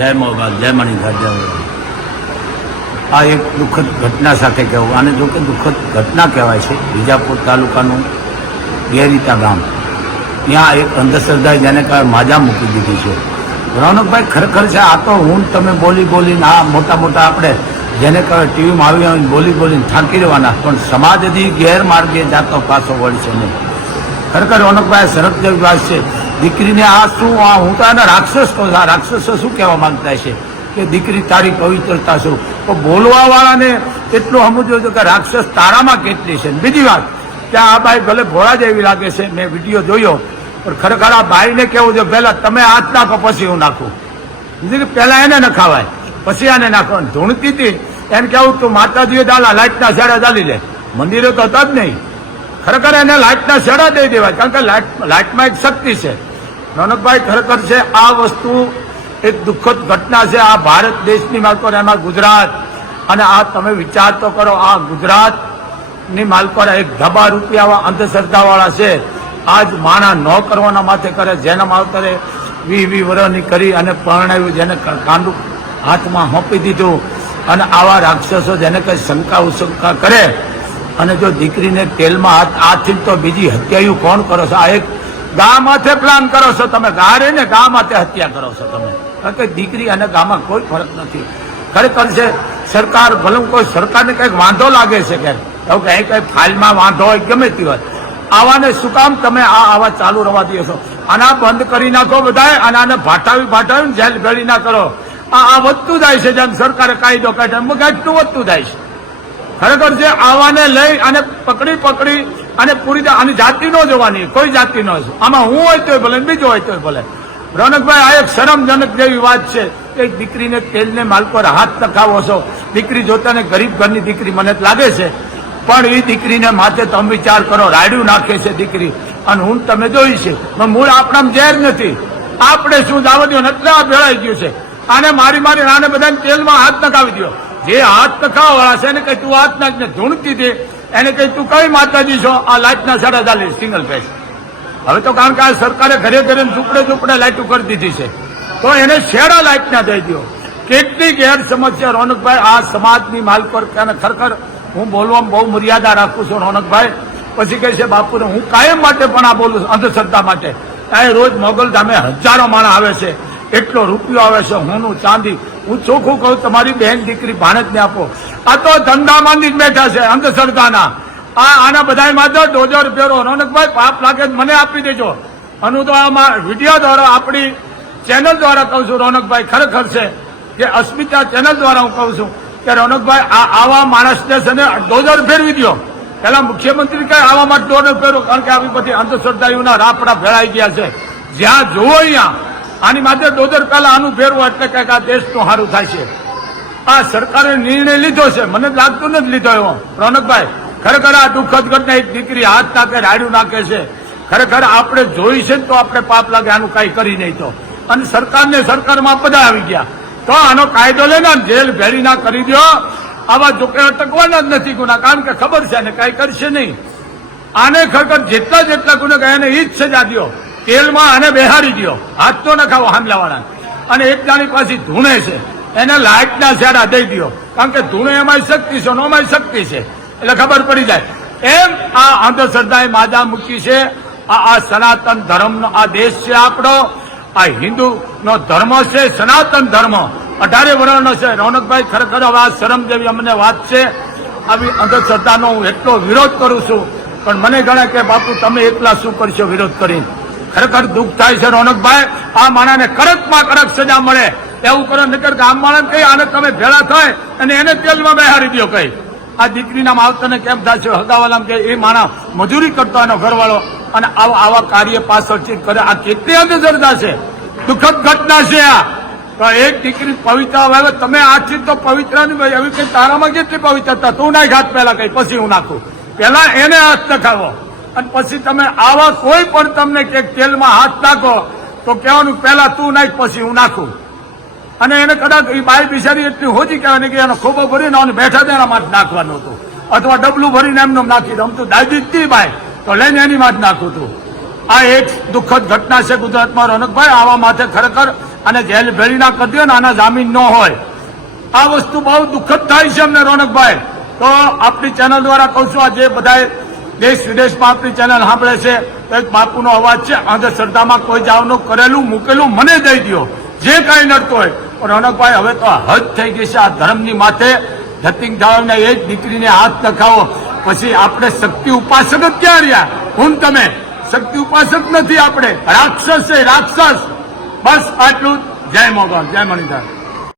જય મોબાલ જય મણિધર જય આ એક દુઃખદ ઘટના સાથે કહેવું. આને જો કે દુઃખદ ઘટના કહેવાય છે. વિજાપુર તાલુકાનું ગેરીતા ગામ. ત્યાં એક અંધશ્રદ્ધાએ જેને કારણે માજા મૂકી દીધી છે. રૌનકભાઈ, ખરેખર છે, આ તો હું તમે બોલી બોલીને આ મોટા મોટા આપણે જેને કહેવાય ટીવીમાં આવી આવીને બોલી બોલીને થાકી રહેવાના પણ સમાજથી ગેરમાર્ગે જાતો પાછો વળશે નહીં. ખરેખર રોનકભાઈ સરસ જેવી વાત છે. દીકરીને આ શું, આ હું તો આને રાક્ષસ છું આ રાક્ષસ શું કહેવા માંગતા છે કે દીકરી તારી પવિત્રતા શું? તો બોલવાવાળાને એટલું સમજવું હતું કે રાક્ષસ તારામાં કેટલી છે. બીજી વાત, કે આ બાઈ ભલે ભોળા જેવી લાગે છે, મેં વીડિયો જોયો, પણ ખરેખર આ બાઈને કેવું છે? પહેલાં તમે હાથ નાખો, પછી હું નાખું. બીજું કે પહેલાં એને નખાવાય, પછી આને નાખો. ધૂણતી હતી, એમ કેવું તું માતાજીએ દાલા લાઈટના શેડા ચાલી લે. મંદિરે તો હતા જ નહીં. ખરેખર એને લાઇટના શેડા દઈ દેવાય, કારણ કે લાઇટ, લાઇટમાં એક શક્તિ છે. રોનકભાઈ ખરેખર છે, આ વસ્તુ એક દુઃખદ ઘટના છે, આ ભારત દેશની માલકો એમાં ગુજરાત. અને આ તમે વિચાર તો કરો, આ ગુજરાતની માલકો એક ધબા રૂપિયા અંધશ્રદ્ધાવાળા છે. આજ માણા ન કરવાના માથે કરે જેના માવતરે વી વી વર્ષની કરી અને પરણાવ્યું, જેને કાંડું હાથમાં હોંપી દીધું. અને આવા રાક્ષસો જેને કઈ શંકા ઉશંકા કરે. અને જો દીકરીને તેલમાં હાથ આથી તો બીજી હત્યાયું કોણ કરો છો? આ એક ગા માથે પ્લાન કરો છો તમે. ગારે ને ગા માથે હત્યા કરો છો તમે. કારણ કે દીકરી અને ગામાં કોઈ ફરક નથી. ખરેખર છે, સરકાર, ભલે કોઈ સરકારને કંઈક વાંધો લાગે છે કે એવું કે કંઈ ફાઇલમાં વાંધો હોય, ગમે તે હોય. આવાને શું કામ તમે આ આવા ચાલુ રવા દો છો? આના બંધ કરી નાખો બધાએ અને આને ભાટાવી ભાટાવી જેલ ભેળી ના કરો. આ આ વધતું જાય છે જેમ સરકારે કાયદો કાઢે એમ. ગાંઠનું વધતું જાય છે. ખરેખર છે, આવાને લઈ અને પકડી પકડી અને પૂરી આની જાતિ ન જોવાની, કોઈ જાતિ ન આમાં હું હોય તોય ભલે ને બીજો હોય તોય ભલે. રોનકભાઈ, આ એક શરમજનક જેવી વાત છે. એક દીકરીને તેલને માલ પર હાથ નખાવો છો. દીકરી જોતાને ગરીબ ઘરની દીકરી મને લાગે છે. પણ એ દીકરીને માથે તમે વિચાર કરો રાડ્યું નાખે છે દીકરી. અને હું તમે જોઈ છે. પણ મૂળ આપણા ઝેર નથી. આપણે શું દાવા દો એટલે આ ભેળાઈ ગયું છે. આને મારી મારી આને બધાને તેલમાં હાથ નખાવી દો જે હાથ નખાવવાળા છે એને કઈ તું હાથ નાખને ધૂણતી દે? એને કહી તું કઈ માતાજી છો? આ લાઇટના સાડા ચાલીસ સિંગલ ફેસ. હવે તો કારણ કે આ સરકારે ઘરે ઘરે ઝૂંપડે ઝૂંપડે લાઇટો કરી દીધી છે. તો એને શેડા લાઈટના દઈ દો કેટલી ગેર સમસ્યા રોનકભાઈ આ સમાજની માલ પર અને ખરેખર હું બોલવામાં બહુ મર્યાદા રાખું છું રોનકભાઈ. પછી કહે છે બાપુને હું કાયમ માટે પણ આ બોલું છું, અંધશ્રદ્ધા માટે. અહીં રોજ મોગલ ધામે હજારો માણસ આવે છે એટલો રૂપિયો આવે છે હુંનું ચાંદી હું ચોખ્ખું કહું, તમારી બહેન દીકરી ભાણેજને આપો. આ તો ધંધા માંડી જ બેઠા છે, અંધશ્રદ્ધાના. આ, આના બધા માત્ર ડોઝર ફેરો રોનકભાઈ પાપ લાગે મને આપી દેજો. અને તો આમાં વીડિયો દ્વારા આપણી ચેનલ દ્વારા કહું છું, રોનકભાઈ ખરેખર છે, કે અસ્મિતા ચેનલ દ્વારા હું કહું છું, કે રોનકભાઈ, આ આવા માણસને છે ને ડોઝર ફેરવી દો પેલા મુખ્યમંત્રી કઈ આવા માટે ડોઝર ફેરવો, કારણ કે આવી બધી અંધશ્રદ્ધાઓના રાપડા ફેરાઈ ગયા છે. જ્યાં જોવો અહીંયા આની માટે ડોઝર પહેલા આનું ફેરવું એટલે કંઈક આ દેશનું સારું થાય છે. આ સરકારે નિર્ણય લીધો છે. મને લાગતું નથી લીધો એવો. રોનકભાઈ, ખરેખર આ દુઃખદ ઘટના એક દીકરી હાથ નાખે, રાડ્યું નાખે છે. ખરેખર આપણે જોઈ છે તો આપણે પાપ લાગે, આનું કાંઈ કરી નહીં તો. અને સરકારને સરકારમાં બધા આવી ગયા. તો આનો કાયદો લઈને જેલ ભેરી ના કરી દો આવા જોકે અટકવાના જ નથી ગુના. કારણ કે ખબર છે ને કાંઈ કરશે નહીં. આને ખરેખર જેટલા જેટલા ગુનેગાર એને ઈ જ સજા દો તેલમાં આને બેહાડી દો હાથ તો ન ખાવો હામલાવાળા અને એક જાણી પાછી ધૂણે છે. એને લાઇટના શેડા દઈ દો કારણ કે ધૂણે એમાં શક્તિ છે નોમાં શક્તિ છે. એટલે ખબર પડી જાય. એમ આ અંધશ્રદ્ધાએ માદા મૂકી છે. આ આ સનાતન ધર્મનો આ દેશ છે આપણો. આ હિન્દુનો ધર્મ છે, સનાતન ધર્મ. અઢારે વર્ણનો છે. રોનકભાઈ ખરેખર હવે આ શરમ જેવી અમને વાત છે. આવી અંધશ્રદ્ધાનો હું એટલો વિરોધ કરું છું. પણ મને ગણે કે બાપુ, તમે એકલા શું કરશો વિરોધ કરીને? ખરેખર દુઃખ થાય છે રોનકભાઈ. આ માણાને કડકમાં કડક સજા મળે. એવું કરો, નકર ગામ માણસ કહી, આને તમે ભેળા થાય અને એને તેલમાં બેહાડી દો કઈ આ દીકરીના માવતરને કેમ થાય છે? હગાવાલામ કે એ માણસ મજૂરી કરતો એનો ઘરવાળો અને આવા કાર્ય પાછળથી કરે. આ કેટલી અંધશ્રદ્ધા છે? દુઃખદ ઘટના છે આ. તો એક દીકરી પવિત્ર હવે તમે આજથી તો પવિત્ર નહીં એવી કઈ તારામાં કેટલી પવિત્રતા? તું નાખ હાથ પહેલા કઈ પછી હું નાખું. પહેલા એને હાથ નખાવો. અને પછી તમે આવા કોઈ પણ તમને કે તેલમાં હાથ નાખો, તો કહેવાનું પહેલા તું નાખ, પછી હું નાખું. અને એને કદાચ એ બાઈ બિચારી એટલી હોજી કહેવાની કે એનો ખોબો ભરીને અને બેઠા તેના માટે નાખવાનું હતું. અથવા ડબલું ભરીને એમને નાખી દઉં તો દાદી જ તો લઈને એની માટે નાખું હતું આ એક દુઃખદ ઘટના છે ગુજરાતમાં. રોનકભાઈ, આવા માથે ખરેખર અને જેલ ભેળીના કરી દો ને આના જામીન ન હોય. આ વસ્તુ બહુ દુઃખદ થાય છે અમને રોનકભાઈ. તો આપણી ચેનલ દ્વારા કહું છું, આ જે બધા દેશ વિદેશમાં આપણી ચેનલ સાંભળે છે, તો એક બાપુનો અવાજ છે અંધશ્રદ્ધામાં કોઈ જાવનું કરેલું, મૂકેલું મને દઈ દો જે કાંઈ નડતું હોય. પણ રોનકભાઈ હવે તો હદ થઈ ગઈ છે, આ ધર્મની માથે ધતિંગ ધાવને એ જ દીકરીને હાથ નખાવો. પછી આપણે શક્તિ ઉપાસક જ ક્યાં રહ્યા? હું તમે. શક્તિ ઉપાસક નથી આપણે. રાક્ષસ છે રાક્ષસ. બસ આટલું જય મોગલ. જય મણિધર.